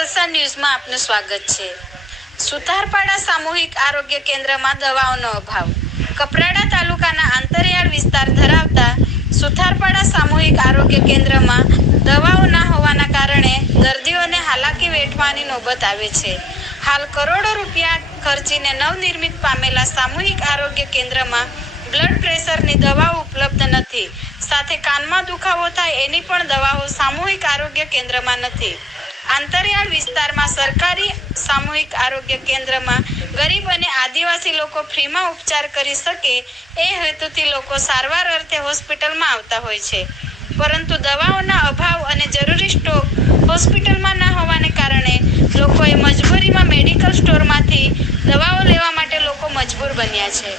ન્યૂઝમાં આપનું સ્વાગત છે. સુતારપાડા સામૂહિક આરોગ્ય કેન્દ્રમાં દવાઓનો અભાવ. કપરાડા તાલુકાના આંતરિયાળ વિસ્તાર ધરાવતા સુથારપાડા સામૂહિક આરોગ્ય કેન્દ્રમાં દવાઓ ના હોવાના કારણે દર્દીઓને હાલાકી વેઠવાની નોબત આવે છે. હાલ કરોડો રૂપિયા ખર્ચીને નવનિર્મિત પામેલા સામૂહિક આરોગ્ય કેન્દ્રમાં બ્લડ પ્રેશરની દવાઓ ઉપલબ્ધ નથી. સાથે કાનમાં દુખાવો થાય એની પણ દવાઓ સામૂહિક આરોગ્ય કેન્દ્રમાં નથી. આંતરિયાળ વિસ્તારમાં સરકારી સામૂહિક આરોગ્ય કેન્દ્રમાં ગરીબ અને આદિવાસી લોકો ફ્રીમાં ઉપચાર કરી શકે એ હેતુથી લોકો સારવાર અર્થે હોસ્પિટલમાં આવતા હોય છે. પરંતુ દવાઓના અભાવ અને જરૂરી સ્ટોક હોસ્પિટલમાં ન હોવાને કારણે લોકોએ મજબૂરીમાં મેડિકલ સ્ટોરમાંથી દવાઓ લેવા માટે લોકો મજબૂર બન્યા છે.